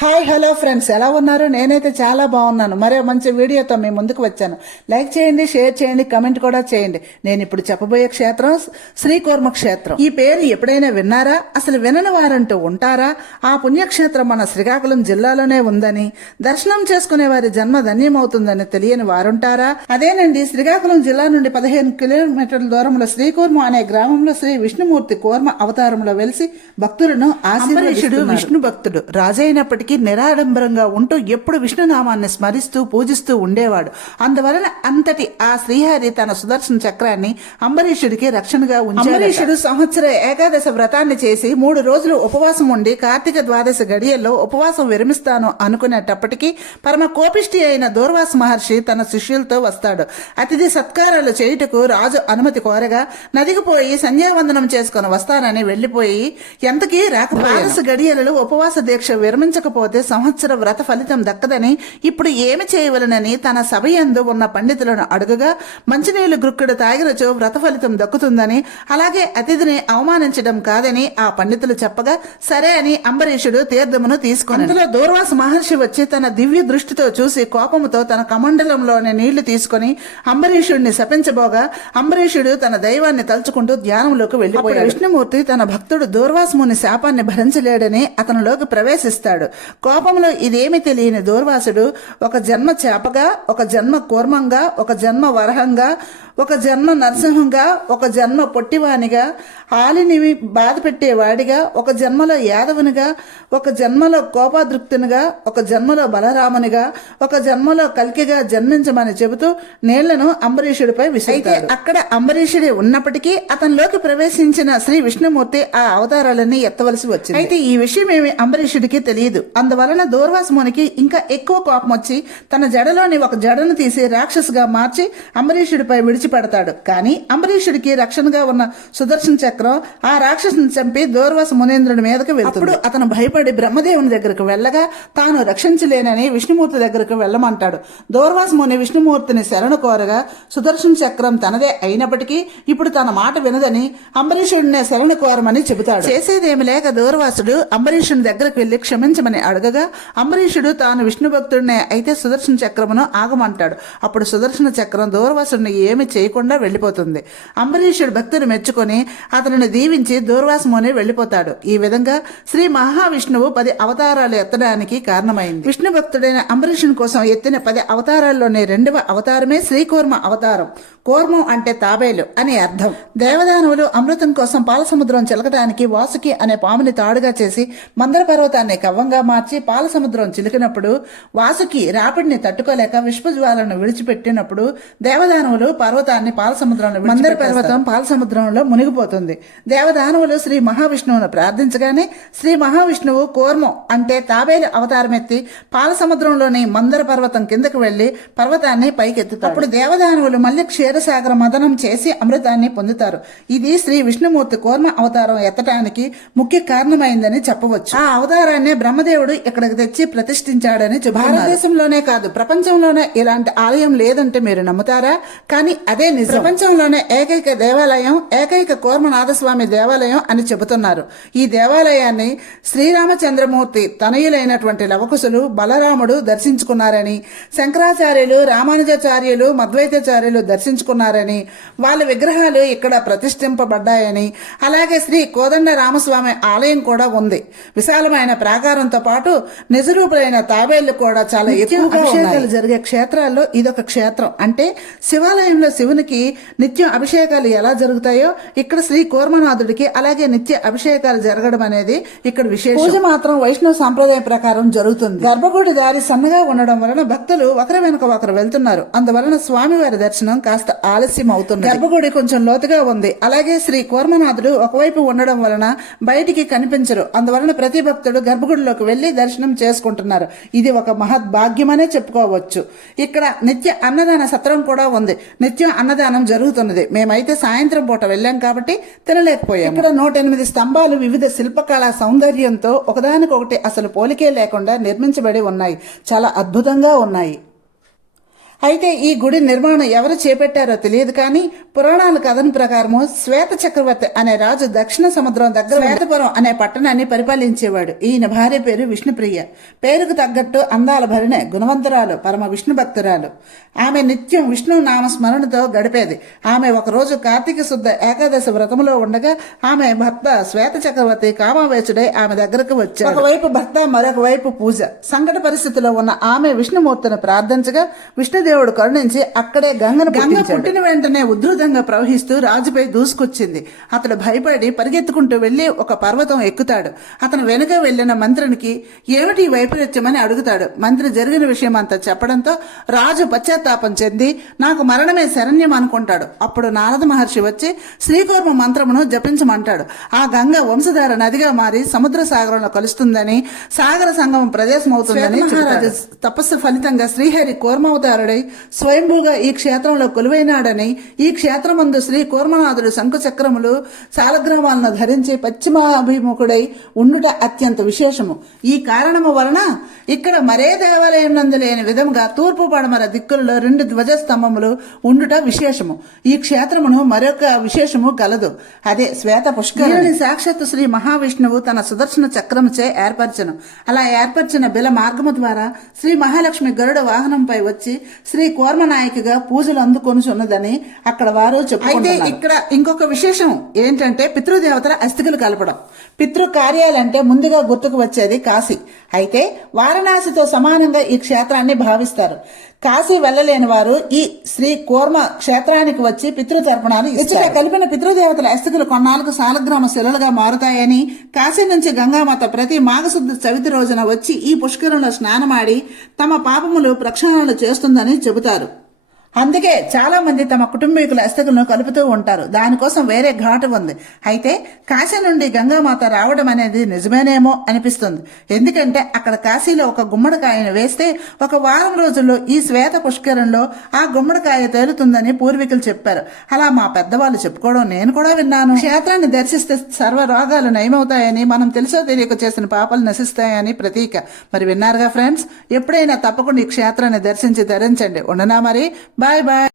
Hi hello friends, ఎలా ఉన్నారు? నేనైతే చాలా బాగున్నాను. మరో మంచి వీడియోతో మీ ముందుకు వచ్చాను. లైక్ చేయండి, షేర్ చేయండి, కమెంట్ కూడా చేయండి. నేను ఇప్పుడు చెప్పబోయే క్షేత్రం శ్రీకూర్మ క్షేత్రం. ఈ పేరు ఎప్పుడైనా విన్నారా? అసలు వినని వారంటూ ఉంటారా? ఆ పుణ్యక్షేత్రం మన శ్రీకాకుళం జిల్లాలోనే ఉందని, దర్శనం చేసుకునే వారి జన్మ ధన్యమవుతుందని తెలియని వారుంటారా? అదేనండి, శ్రీకాకుళం జిల్లా నుండి 15 కిలోమీటర్ల దూరంలో శ్రీకూర్మ అనే గ్రామంలో శ్రీ విష్ణుమూర్తి కూర్మ అవతారంలో వెలిసి భక్తులను ఆశీర్వదిస్తున్నారు. విష్ణు భక్తుడు రాజైనప్పటికీ నిరాడంబరంగా ఉంటూ ఎప్పుడు విష్ణునామాన్ని స్మరిస్తూ పూజిస్తూ ఉండేవాడు. అందువలన అంతటి ఆ శ్రీహరి తన సుదర్శన చక్రాన్ని అంబరీషుడికి రక్షణగా ఉంచాడు. అంబరీషుడు సంవత్సర ఏకాదశ వ్రతాన్ని చేసి 3 రోజులు ఉపవాసం ఉండి కార్తీక ద్వాదశ గడియల్లో ఉపవాసం విరమిస్తాను అనుకునేటప్పటికీ పరమ కోపిష్టి అయిన దూర్వాస మహర్షి తన శిష్యులతో వస్తాడు. అతిథి సత్కారాలు చేయుటకు రాజు అనుమతి కోరగా నదికి పోయి సంధ్యావందనం చేసుకుని వస్తానని వెళ్లిపోయి ఎంతకీ రాకపోయాడు. గడియలలో ఉపవాస దీక్ష విరమించకపోతే సంవత్సర వ్రత ఫలితం దక్కదని ఇప్పుడు ఏమి చేయవలనని తన సభయందు ఉన్న పండితులను అడుగగా మంచినీళ్లు గ్రుక్కుడు తాగినచో వ్రత ఫలితం దక్కుతుందని, అలాగే అతిథిని అవమానించడం కాదని ఆ పండితులు చెప్పగా సరే అని అంబరీషుడు తీర్థమును తీసుకుని అందులో దూర్వాస మహర్షి వచ్చి తన దివ్య దృష్టితో చూసి కోపముతో తన కమండలంలోని నీళ్లు తీసుకుని అంబరీషుడిని శపించబోగా అంబరీషుడు తన దైవాన్ని తలుచుకుంటూ ధ్యానంలోకి వెళ్లిపోయాడు. విష్ణుమూర్తి తన భక్తుడు దూర్వాసముని శాపాన్ని భరించలేడని అతనిలోకి ప్రవేశిస్తాడు. కోపంలో ఇదేమి తెలియని దూర్వాసుడు ఒక జన్మ చేపగా, ఒక జన్మ కూర్మంగా, ఒక జన్మ వరహంగా, ఒక జన్మ నరసింహంగా, ఒక జన్మ పొట్టివానిగా, ఆలిని బాధ పెట్టేవాడిగా, ఒక జన్మలో యాదవునిగా, ఒక జన్మలో కోపాదృక్తునిగా, ఒక జన్మలో బలరామునిగా, ఒక జన్మలో కల్కిగా జన్మించమని చెబుతూ నీళ్లను అంబరీషుడిపై విసిరితాడు. అక్కడ అంబరీషుడి ఉన్నప్పటికీ అతనిలోకి ప్రవేశించిన శ్రీ విష్ణుమూర్తి ఆ అవతారాలన్నీ ఎత్తవలసి వచ్చింది. అయితే ఈ విషయం ఏమి అంబరీషుడికి తెలియదు. అందువలన దూర్వాసమునికి ఇంకా ఎక్కువ కోపం వచ్చి తన జడలోని ఒక జడను తీసి రాక్షసుగా మార్చి అంబరీషుడిపై విడిచిపెడతాడు. కానీ అంబరీషుడికి రక్షణగా ఉన్న సుదర్శన చక్రం ఆ రాక్షసుని చంపి దూర్వాస మునేంద్రుడి మీదకి వెళ్తుంది. అతను భయపడి బ్రహ్మదేవుని దగ్గరకు వెళ్ళగా తాను రక్షించలేనని విష్ణుమూర్తి దగ్గరకు వెళ్ళమంటాడు. దూర్వాస ముని విష్ణుమూర్తిని శరణు కోరగా సుదర్శన చక్రం తనదే అయినప్పటికీ ఇప్పుడు తన మాట వినదని అంబరీషుడినే శరణు కోరమని చెబుతాడు. చేసేదేమి లేక దూర్వాసుడు అంబరీషుని దగ్గరకు వెళ్లి క్షమించమని అడగగా అంబరీషుడు తాను విష్ణు భక్తుడినే అయితే సుదర్శన చక్రమును ఆగమంటాడు. అప్పుడు సుదర్శన చక్రం దూర్వాసుడిని ఏమి చేయకుండా వెళ్లిపోతుంది. అంబరీషుడు భక్తుని మెచ్చుకొని అతనిని దీవించి దూర్వాసముని వెళ్లిపోతాడు. ఈ విధంగా శ్రీ మహావిష్ణువు 10 అవతారాలు ఎత్తడానికి కారణమైంది. విష్ణు భక్తుడైన అంబరీషుని కోసం ఎత్తిన 10 అవతారాల్లోని 2వ అవతారమే శ్రీకూర్మ అవతారం. కూర్మం అంటే తాబేలు అని అర్థం. దేవదానవులు అమృతం కోసం పాలసముద్రం చిలకడానికి వాసుకి అనే పాముని తాడుగా చేసి మందర పర్వతాన్ని కవ్వంగా మార్చి పాలసముద్రం చిలికినప్పుడు వాసుకి రాపిడిని తట్టుకోలేక విశ్వజ్వాలను విడిచిపెట్టినప్పుడు దేవదానవులు పర్వతాన్ని పాలసముద్రంలో మందర పర్వతం పాలసముద్రంలో మునిగిపోతుంది. దేవదానవులు శ్రీ మహావిష్ణువును ప్రార్థించగానే శ్రీ మహావిష్ణువు కూర్మం అంటే తాబేలు అవతారమెత్తి పాలసముద్రంలోని మందర పర్వతం కిందకు వెళ్లి పర్వతాన్ని పైకెత్తుతాడు. అప్పుడు దేవదానవులు మళ్ళీ క్షీరసాగర మదనం చేసి అమృతాన్ని పొందుతారు. ఇది శ్రీ విష్ణుమూర్తి కూర్మ అవతారం ఎత్తడానికి ముఖ్య కారణమైందని చెప్పవచ్చు. ఆ అవతారాన్ని బ్రహ్మదేవుడు ఇక్కడికి తెచ్చి ప్రతిష్ఠించాడని భారతదేశంలోనే కాదు ప్రపంచంలోనే ఇలాంటి ఆలయం లేదంటే మీరు నమ్ముతారా? కానీ అదే నిజం. ప్రపంచంలోనే ఏకైక దేవాలయం ఏకైక కూర్మనాథస్వామి దేవాలయం అని చెబుతున్నారు. ఈ దేవాలయాన్ని శ్రీరామచంద్రమూర్తి తనయులైనటువంటి లవకుశులు బలరాముడు దర్శించుకున్నారని, శంకరాచార్యులు రామానుజాచార్యులు మధ్వైతాచార్యులు దర్శించుకున్నారని, వాళ్ళ విగ్రహాలు ఇక్కడ ప్రతిష్ఠింపబడ్డాయని, అలాగే శ్రీ కోదండ రామస్వామి ఆలయం కూడా ఉంది. విశాలమైన ప్రాకారంతో పాటు నిజరూపులైన తాబేళ్లు కూడా చాలా ఎక్కువగా అభిషేకాలు జరిగే క్షేత్రాల్లో ఇదొక క్షేత్రం. అంటే శివాలయంలో శివునికి నిత్యం అభిషేకాలు ఎలా జరుగుతాయో ఇక్కడ శ్రీ కూర్మనాథుడికి అలాగే నిత్య అభిషేకాలు జరగడం అనేది ఇక్కడ విశేషం. పూజ మాత్రం వైష్ణవ సాంప్రదాయం ప్రకారం జరుగుతుంది. గర్భగుడి దారి సన్నగా ఉండడం వలన భక్తులు ఒకరి వెనుక ఒకరు వెళ్తున్నారు. అందువలన స్వామివారి దర్శనం కాస్త ఆలస్యం అవుతుంది. గర్భగుడి కొంచెం లోతుగా ఉంది. అలాగే శ్రీ కూర్మనాథుడు ఒకవైపు ఉండడం వలన బయటికి కనిపించరు. అందువలన ప్రతి భక్తుడు గర్భగుడిలోకి వెళ్లి దర్శనం చేసుకుంటున్నారు. ఇది ఒక మహద్భాగ్యమనే చెప్పుకోవచ్చు. ఇక్కడ నిత్య అన్నదాన సత్రం కూడా ఉంది. నిత్యం అన్నదానం జరుగుతున్నది. మేమైతే సాయంత్రం పూట వెళ్ళాం కాబట్టి తినలేకపోయాం. ఇక్కడ 108 స్తంభాలు వివిధ శిల్పకళా సౌందర్యంతో ఒకదానికొకటి అసలు పోలికే లేకుండా నిర్మించబడి ఉన్నాయి. చాలా అద్భుతంగా ఉన్నాయి. అయితే ఈ గుడి నిర్మాణం ఎవరు చేపట్టారో తెలియదు కానీ పురాణాల కథనం ప్రకారము శ్వేత చక్రవర్తి అనే రాజు దక్షిణ సముద్రం దగ్గర శ్వేతపురం అనే పట్టణాన్ని పరిపాలించేవాడు. ఈయన భార్య పేరు విష్ణుప్రియ. పేరుకు తగ్గట్టు అందాల భరిణె, గుణవంతురాలు, పరమ విష్ణు భక్తురాలు. ఆమె నిత్యం విష్ణు నామ స్మరణతో గడిపేది. ఆమె ఒకరోజు కార్తీక శుద్ధ ఏకాదశి వ్రతములో ఉండగా ఆమె భర్త శ్వేత చక్రవర్తి కామావేశుడై ఆమె దగ్గరకు వచ్చాడు. ఒకవైపు భర్త, మరొక వైపు పూజ. సంకట పరిస్థితిలో ఉన్న ఆమె విష్ణుమూర్తిని ప్రార్థించగా విష్ణుదేవుడు కరుణించి అక్కడే గంగ పుట్టిన వెంటనే ఉధృతంగా ప్రవహిస్తూ రాజుపై దూసుకొచ్చింది. అతడు భయపడి పరిగెత్తుకుంటూ వెళ్లి ఒక పర్వతం ఎక్కుతాడు. అతను వెనుక వెళ్లిన మంత్రునికి ఏమిటి వైపరీత్యమని అడుగుతాడు. మంత్రి జరిగిన విషయం అంతా చెప్పడంతో రాజు పశ్చాత్తాపం చెంది నాకు మరణమే శరణ్యం అనుకుంటాడు. అప్పుడు నారద మహర్షి వచ్చి శ్రీకూర్మ మంత్రమును జపించమంటాడు. ఆ గంగ వంశధార నదిగా మారి సముద్ర సాగరంలో కలుస్తుందని, సాగర సంగమం ప్రదేశం అవుతుందని మహారాజు తపస్సు ఫలితంగా శ్రీహరి కూర్మావతారుడై స్వయంభూగా ఈ క్షేత్రంలో కొలువైనాడని, ఈ క్షేత్రమందు శ్రీ కూర్మనాథుడు శంకు చక్రములు సాలగ్రామాలను ధరించి పశ్చిమాభిముఖుడై ఉండుట అత్యంత విశేషము. ఈ కారణము వలన ఇక్కడ మరే దేవాలయం నందు లేని విధముగా తూర్పు పడమర దిక్కులలో 2 ధ్వజస్తంభములు ఉండుట విశేషము. ఈ క్షేత్రమును మరొక విశేషము కలదు. అదే శ్వేత పుష్కరిణి. సాక్షాత్తు శ్రీ మహావిష్ణువు తన సుదర్శన చక్రముచే ఏర్పరచను. అలా ఏర్పరిచిన బిల మార్గము ద్వారా శ్రీ మహాలక్ష్మి గరుడ వాహనంపై వచ్చి శ్రీ కూర్మనాయకిగా పూజలు అందుకొనుచున్నదని అక్కడ వారు చెప్పుకుంటున్నారు. అయితే ఇక్కడ ఇంకొక విశేషం ఏంటంటే పితృదేవతల అస్థికలు కలపడం. పితృ కార్యాలంటే ముందుగా గుర్తుకు వచ్చేది కాశీ. అయితే వారణాసితో సమానంగా ఈ క్షేత్రాన్ని భావిస్తారు. కాశీ వెళ్లలేని వారు ఈ శ్రీ కూర్మ క్షేత్రానికి వచ్చి పితృతర్పణాలు ఇచ్చట కలిపిన పితృదేవతల అస్థికలు కొన్నాళ్ళకు సాలగ్రామ శిలలుగా మారుతాయని, కాశీ నుంచి గంగామాత ప్రతి మాఘశుద్ధ చవితి రోజున వచ్చి ఈ పుష్కరంలో స్నానమాడి తమ పాపములు ప్రక్షాళన చేస్తుందని చెబుతారు. అందుకే చాలా మంది తమ కుటుంబీకుల అస్థికలను కలుపుతూ ఉంటారు. దానికోసం వేరే ఘాటు ఉంది. అయితే కాశీ నుండి గంగామాత రావడం అనేది నిజమేనేమో అనిపిస్తుంది. ఎందుకంటే అక్కడ కాశీలో ఒక గుమ్మడికాయను వేస్తే ఒక వారం రోజుల్లో ఈ శ్వేత పుష్కరంలో ఆ గుమ్మడికాయ తేలుతుందని పూర్వీకులు చెప్పారు. అలా మా పెద్దవాళ్ళు చెప్పుకోవడం నేను కూడా విన్నాను. క్షేత్రాన్ని దర్శిస్తే సర్వ రోగాలు నయమవుతాయని, మనం తెలుసో తెలియక చేసిన పాపాలు నశిస్తాయని ప్రతీక. మరి విన్నారుగా ఫ్రెండ్స్, ఎప్పుడైనా తప్పకుండా ఈ క్షేత్రాన్ని దర్శించి ధరించండి. ఉండనా మరి. Bye bye.